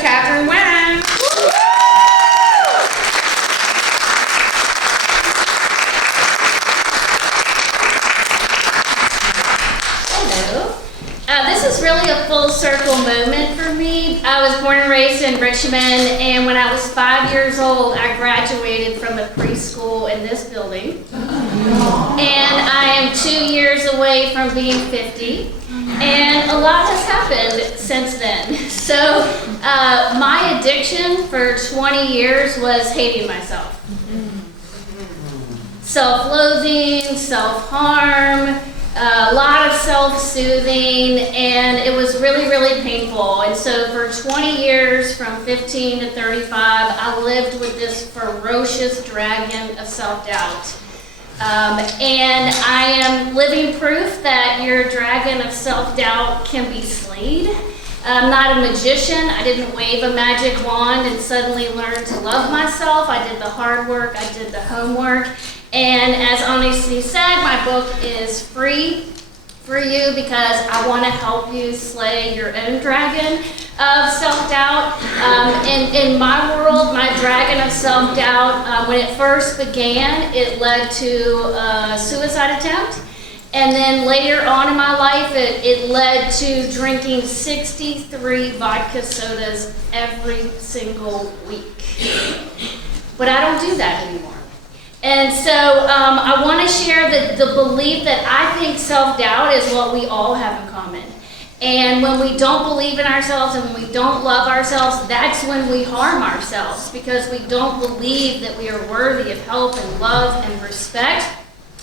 Catherine Wang. Hello. This is really a full circle moment for me. I was born and raised in Richmond, and when I was 5 years old, I graduated from a preschool in this building. And I am 2 years away from being 50. And a lot has happened since then. So my addiction for 20 years was hating myself. Self-loathing, self-harm, a lot of self-soothing, and it was really, really painful. And so for 20 years, from 15 to 35, I lived with this ferocious dragon of self-doubt. And I am living proof that your dragon of self-doubt can be slayed. I'm not a magician. I didn't wave a magic wand and suddenly learn to love myself. I did the hard work. I did the homework. And as Honesty said, my book is free for you because I want to help you slay your own dragon of self-doubt. In my world, my dragon of self-doubt, when it first began, it led to a suicide attempt. And then later on in my life, it led to drinking 63 vodka sodas every single week. But I don't do that anymore. And so I want to share the belief that I think self-doubt is what we all have in common. And when we don't believe in ourselves and when we don't love ourselves, that's when we harm ourselves, because we don't believe that we are worthy of help and love and respect.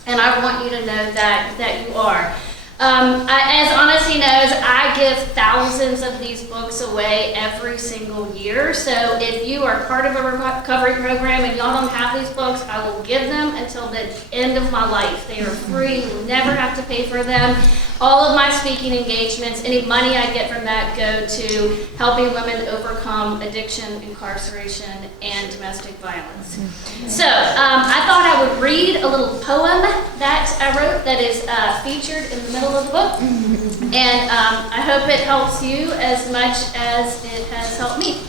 And I want you to know that you are. As Honesty knows, I give thousands of these books away every single year. So if you are part of a recovery program and y'all don't have these books, I will give them until the end of my life. They are free. You never have to pay for them. All of my speaking engagements, any money I get from that go to helping women overcome addiction, incarceration, and domestic violence. So I thought I would read a little poem that I wrote that is featured in the middle of the book. And I hope it helps you as much as it has helped me.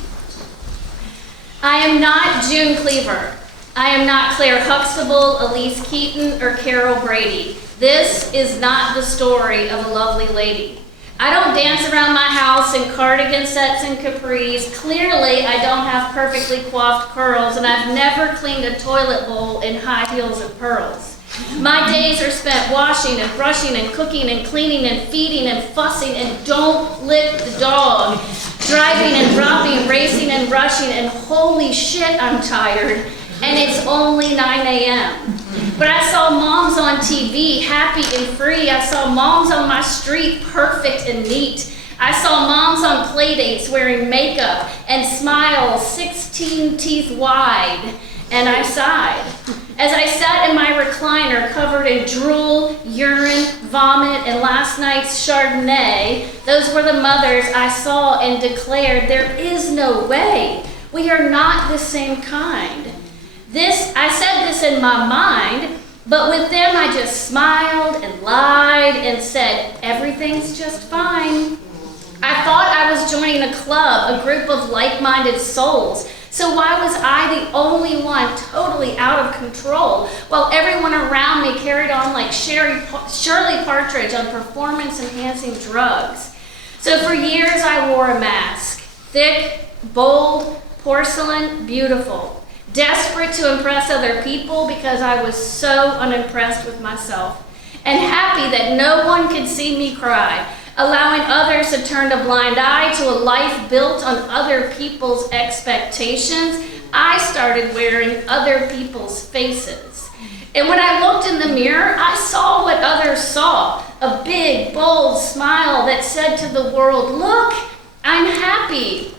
I am not June Cleaver. I am not Claire Huxtable, Elise Keaton, or Carol Brady. This is not the story of a lovely lady. I don't dance around my house in cardigan sets and capris. Clearly, I don't have perfectly coiffed curls, and I've never cleaned a toilet bowl in high heels and pearls. My days are spent washing and brushing and cooking and cleaning and feeding and fussing and don't lick the dog, driving and dropping, racing and rushing, and holy shit, I'm tired. And it's only 9 a.m. But I saw moms on TV, happy and free. I saw moms on my street, perfect and neat. I saw moms on playdates wearing makeup and smiles 16 teeth wide. And I sighed. As I sat in my recliner covered in drool, urine, vomit, and last night's Chardonnay, those were the mothers I saw and declared, there is no way. We are not the same kind. I said this in my mind, but with them I just smiled and lied and said, everything's just fine. I thought I was joining a club, a group of like-minded souls. So why was I the only one totally out of control while everyone around me carried on like Shirley Partridge on performance-enhancing drugs? So for years I wore a mask, thick, bold, porcelain, beautiful. Desperate to impress other people because I was so unimpressed with myself, and happy that no one could see me cry, allowing others to turn a blind eye to a life built on other people's expectations. I started wearing other people's faces. And when I looked in the mirror, I saw what others saw, a big, bold smile that said to the world, look, I'm happy.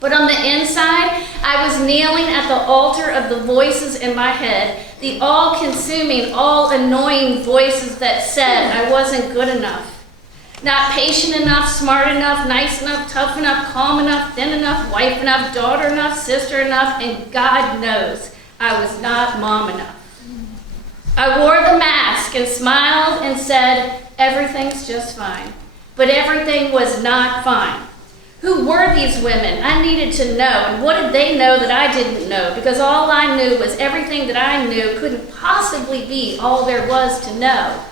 But on the inside, I was kneeling at the altar of the voices in my head, the all-consuming, all-annoying voices that said I wasn't good enough, not patient enough, smart enough, nice enough, tough enough, calm enough, thin enough, wife enough, daughter enough, sister enough, and God knows I was not mom enough. I wore the mask and smiled and said, everything's just fine. But everything was not fine. Who were these women? I needed to know. And what did they know that I didn't know? Because all I knew was everything that I knew couldn't possibly be all there was to know.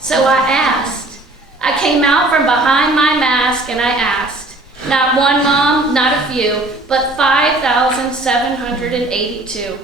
So I asked. I came out from behind my mask and I asked. Not one mom, not a few, but 5,782.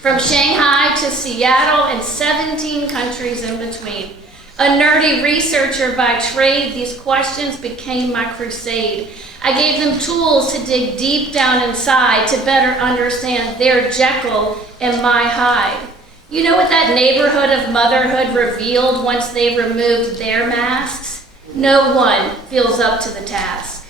From Shanghai to Seattle and 17 countries in between. A nerdy researcher by trade, these questions became my crusade. I gave them tools to dig deep down inside to better understand their Jekyll and my Hyde. You know what that neighborhood of motherhood revealed once they removed their masks? No one feels up to the task.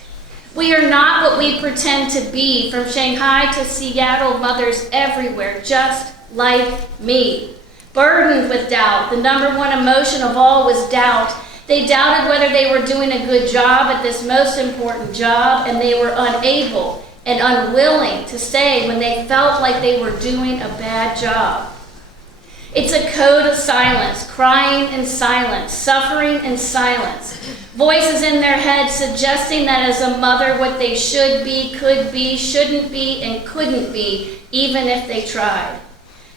We are not what we pretend to be. From Shanghai to Seattle, mothers everywhere, just like me. Burdened with doubt, the number one emotion of all was doubt. They doubted whether they were doing a good job at this most important job, and they were unable and unwilling to say when they felt like they were doing a bad job. It's a code of silence, crying in silence, suffering in silence. Voices in their heads suggesting that as a mother what they should be, could be, shouldn't be, and couldn't be, even if they tried.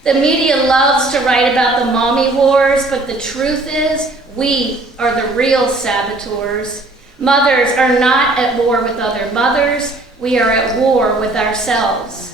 The media loves to write about the mommy wars, but the truth is, we are the real saboteurs. Mothers are not at war with other mothers. We are at war with ourselves.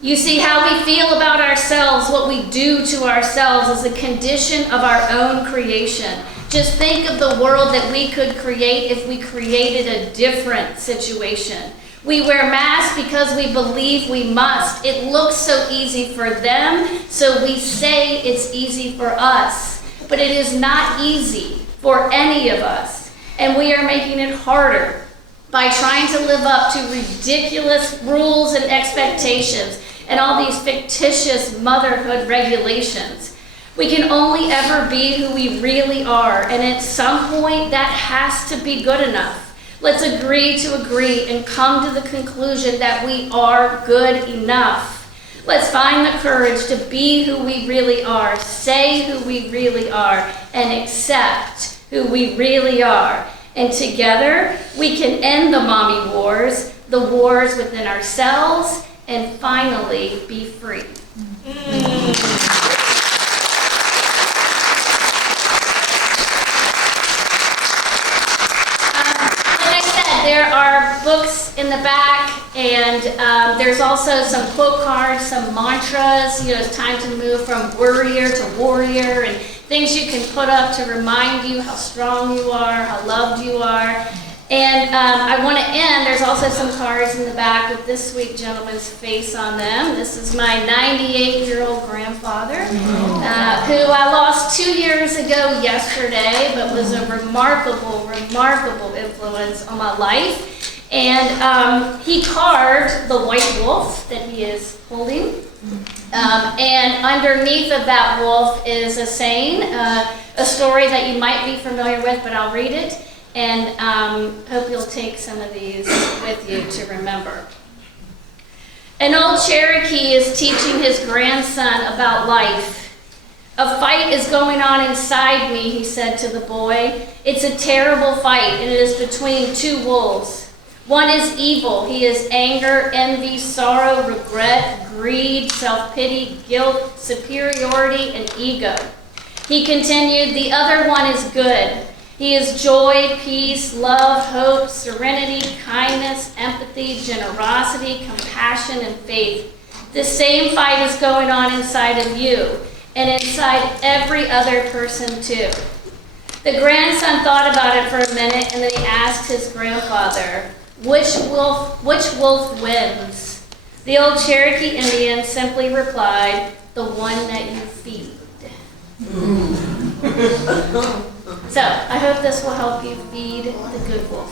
You see, how we feel about ourselves, what we do to ourselves, is a condition of our own creation. Just think of the world that we could create if we created a different situation. We wear masks because we believe we must. It looks so easy for them, so we say it's easy for us. But it is not easy for any of us. And we are making it harder by trying to live up to ridiculous rules and expectations and all these fictitious motherhood regulations. We can only ever be who we really are, and at some point that has to be good enough. Let's agree to agree and come to the conclusion that we are good enough. Let's find the courage to be who we really are, say who we really are, and accept who we really are. And together, we can end the mommy wars, the wars within ourselves, and finally be free. There are books in the back, and there's also some quote cards, some mantras. You know, it's time to move from worrier to warrior, and things you can put up to remind you how strong you are, how loved you are. And I want to end, there's also some cards in the back with this sweet gentleman's face on them. This is my 98-year-old grandfather, who I lost 2 years ago yesterday, but was a remarkable, remarkable influence on my life. And he carved the white wolf that he is holding. And underneath of that wolf is a saying, a story that you might be familiar with, but I'll read it. And hope you'll take some of these with you to remember. An old Cherokee is teaching his grandson about life. A fight is going on inside me, he said to the boy. It's a terrible fight, and it is between two wolves. One is evil. He is anger, envy, sorrow, regret, greed, self-pity, guilt, superiority, and ego. He continued, the other one is good. He is joy, peace, love, hope, serenity, kindness, empathy, generosity, compassion, and faith. The same fight is going on inside of you and inside every other person too. The grandson thought about it for a minute, and then he asked his grandfather, which wolf wins? The old Cherokee Indian simply replied, the one that you feed. So, I hope this will help you feed the good wolf.